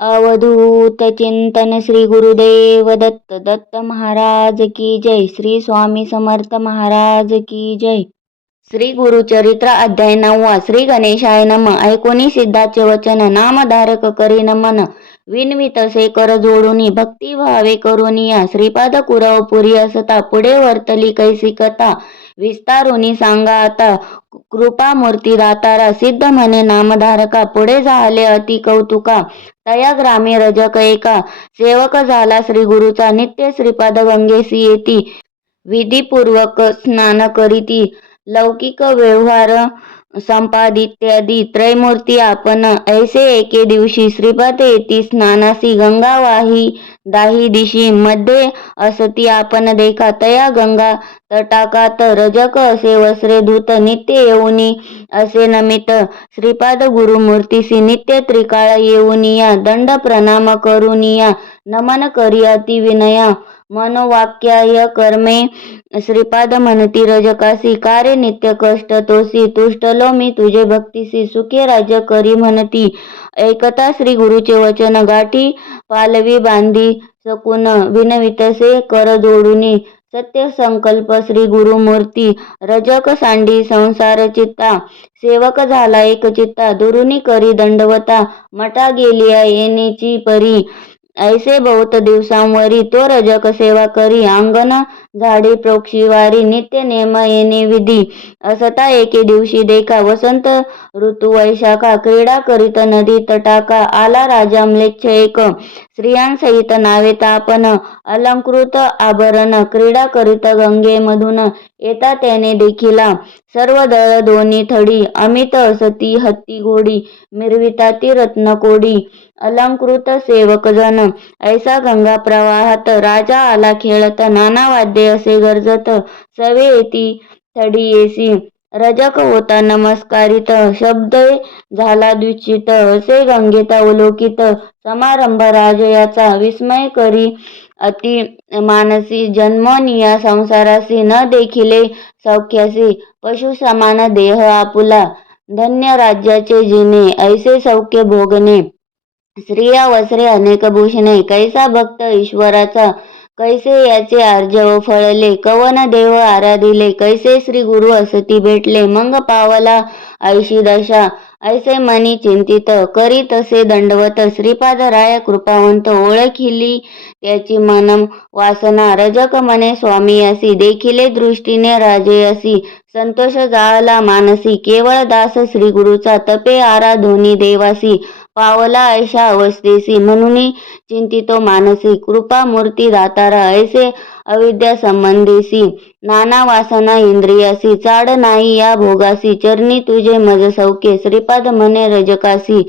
अवधूत चिंतन श्री गुरुदेव दत्त दत्त महाराज की जय। श्री स्वामी समर्थ महाराज की जय। श्री गुरुचरित्र अध्याय नववा। श्री गणेशाय नम। ऐकोनी सिद्धाचे वचन। नामधारक करी नमन। विनवितसे कर जोडुनी। भक्ती भावे करुनिया। श्रीपाद कुरव पुरी असता। पुढे वर्तली कैसी कथा। विस्तारुनी सांगा आता. कृपा मूर्ती दातारा सिद्ध म्हणे नामधारका पुढे झाले अति कौतुका. तया ग्रामी रजक एका. सेवक झाला श्री गुरुचा नित्य श्रीपाद गंगेसी येती. विधीपूर्वक स्नान करीती. लौकिक व्यवहार संपादित्यादी त्रैमूर्ती आपण ऐसे एके दिवशी श्रीपाद येती. स्नानासी गंगा वाही दाही दिशी मध्ये असती आपण देखा तया गंगा तटाकात रजक असे वस्त्रे धूत नित्य येऊनी असे नमित. श्रीपाद गुरुमूर्तीसी नित्य त्रिकाळ येऊनिया दंड प्रणाम करुनिया नमन करिया ती विनया. मनोवाक्याय कर्मे श्रीपाद म्हणती रजकासी कार्य नित्य कष्ट तोसी तुष्टलो मी तुझे भक्तीसी सुखे राज्य करी म्हणती. ऐकता श्री गुरुचे वचन गाठी पालवी बांधी सकून विनवितसे कर दोडुनी सत्य संकल्प श्री गुरुमूर्ती रजक सांडी संसार चित्ता. सेवक झाला एक चित्ता दुरुनी करी दंडवता. मटा गेली येणेची परी. ऐसे बहुत दिवसांवरी तो रजक सेवा करी अंगण झाडी प्रोक्षीवारी नित्य नेम येणे विधी असता एके दिवशी देखा वसंत ऋतू वैशाखा क्रीडा करीत नदी तटाका आला राजा म्लेच्छ एक. स्त्रियांसहित नावे तापन अलंकृत आभरण क्रीडा करीत गंगेमधून येता त्याने देखिला सर्व दळ दोन्ही थडी अमित असती हत्ती घोडी मिरविता ती रत्न कोडी अलंकृत सेवक जन ऐसा गंगा प्रवाहात राजा आला खेळत नाना वाद्य असे गरजत सवे येती थडी येसी. रजक होता नमस्कारित शब्द झाला द्विचित असे गंगेता अवलोकित समारंभ राजयाचा विस्मय करी अति मानसी जन्मनिया संसारासी न देखिले सौख्यासी. पशु समान देह आपुला. धन्य राज्याचे जिने ऐसे सौख्य भोगणे स्त्रिया वस्त्रे अनेक भूषणे कैसा भक्त ईश्वराचा कैसे याचे आर्जव फळले? कवन देव आराधिले? कैसे श्री गुरु असती भेटले? मंग पावला ऐशी दशा ऐसे मनी चिंतित करी तसे दंडवत. श्रीपाद राय कृपावंत ओळखिली त्याची मनम वासना. रजक मने स्वामी असी देखिले दृष्टीने राजे असी. संतोष जाळला मानसी. केवळ दास श्री गुरुचा तपे आराधोनी देवासी. पावला ऐशा अवस्थेसी म्हणून चिंतितो मानसी. कृपा मूर्ती दातारा ऐसे अविद्या संबंधीसी नाना वासना इंद्रियासी चाड नाही या भोगासी चरणी तुझे मज सौके श्रीपाद म्हणे रजकासी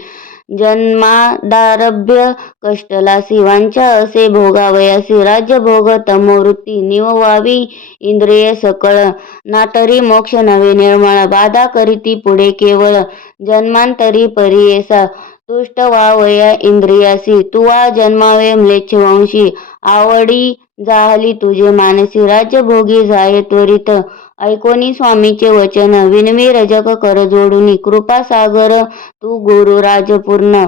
जन्मादारभ्य कष्टलासी वांछा असे भोगावयासी राज्यभोग तमोवृत्ती. निववावी इंद्रिय सकळ. नातरी मोक्ष नवे निर्मळ. बाधा करीती पुढे केवळ. जन्मांतरी परियेसा. तुष्ट वावया इंद्रियासी तुवा जन्मावे म्लेच्छ वंशी. आवडी जाहली तुझे मानसी. राज्य भोगी जाये त्वरित. ऐकोनी स्वामीचे वचन. विनवी रजक कर जोडुनी. कृपा सागर तू गुरु राजपूर्ण.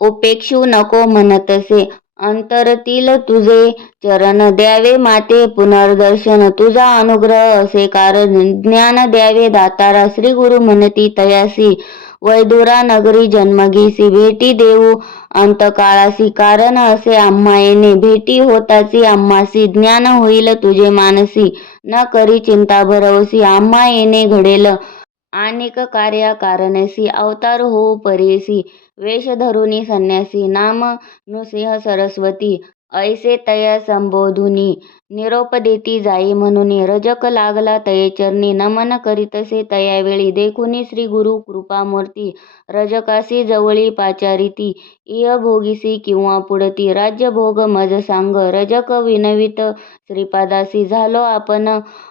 उपेक्षू नको म्हणतसे अंतरतील तुझे चरण. द्यावे माते पुनर्दर्शन. तुझा अनुग्रह असे कारण ज्ञान द्यावे दातारा. श्री गुरु म्हणती तयासी. वैदुरा नगरी जन्मगीसी. भेटी देऊ अंतकाळासी कारण असे आम्हा येणे. भेटी होताची आम्हासी ज्ञान होईल तुझे मानसी. न करी चिंता भरवसी. आम्हा येणे घडेल अनेक कार्या कारणसी अवतार होऊ परेसी. वेश धरुनी संन्यासी. नाम नृसिंह सरस्वती. ऐसे तया संबोधुनी. निरोप देती जाई म्हणून रजक लागला तये चरणी नमन करीतसे तयावेळी देखुनी श्री गुरु कृपामूर्ती रजकासी जवळी पाचारिती इय भोगीसी किंवा पुढती राज्यभोग मज सांग रजक विनवित श्रीपादासी झालो आपण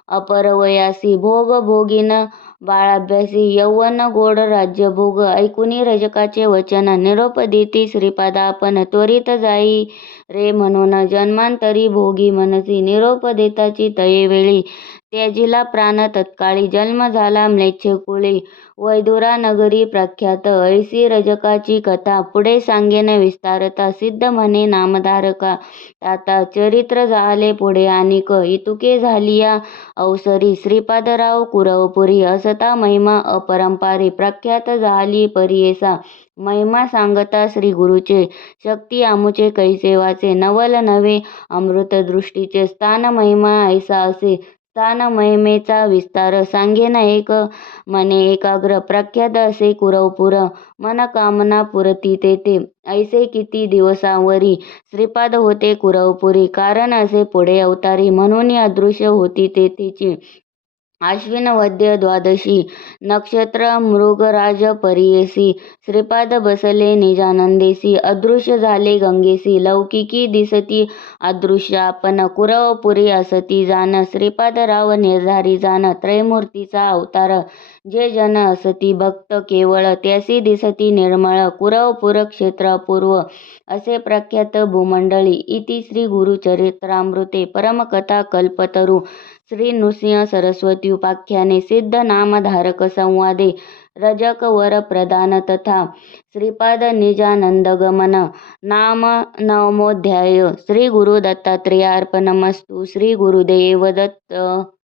अपरवयासी भोग भोगीन बाळाभ्यासी यौवन गोड राज्यभोग ऐकुनी रजकाचे वचन निरोप देती श्रीपादा आपण त्वरित जाई रे म्हणून जन्मांतरी भोगी मनसी निरोप देताची तये वेळी त्याजिला प्राण तत्काळी जन्म झाला म्लेच्छ कुळी वैदुरा नगरी प्रख्यात ऐसी रजकाची कथा पुढे सांगेन विस्तारता सिद्ध म्हणे नामधारका. ताता चरित्र झाले पुढे आणिक इतुके झाली या अवसरी श्रीपादराव कुरवपुरी असता महिमा अपरंपारी प्रख्यात झाली परियेसा. महिमा सांगता श्री गुरुचे शक्ती आमुचे कैसे वाचे नवल नवे अमृतदृष्टीचे स्थान महिमा ऐसा असे स्थान महिमेचा विस्तार सांगेन एक मने एकाग्र प्रख्यात असे कुरवपुर मन कामना पुरती तेथे. ऐसे किती दिवसांवरी श्रीपाद होते कुरवपुरी कारण असे पुढे अवतारी म्हणून अदृश्य होती तेथेची. आश्विन वद्य द्वादशी नक्षत्र मृगराज परियेसी श्रीपाद बसले निजानंदेसी अदृश्य झाले गंगेसी लौकिकी दिसती अदृश्य आपण कुरवपुरी असती जाण श्रीपादराव निर्धारी जाण त्रयमूर्तीचा अवतार जे जन असती भक्त केवळ त्यासी दिसती निर्मळ कुरवपुर क्षेत्र पूर्व असे प्रख्यात भूमंडळी इति श्री गुरुचरित्रामृते परमकथा कल्पतरू श्री नृसिंह सरस्वती उपाख्याने सिद्ध नामधारक संवादे रजक वर प्रदान तथा श्रीपाद निजानंदगमन नाम नवमोध्याय श्री गुरु दत्तात्रेयार्पणमस्तु श्री गुरुदेव दत्त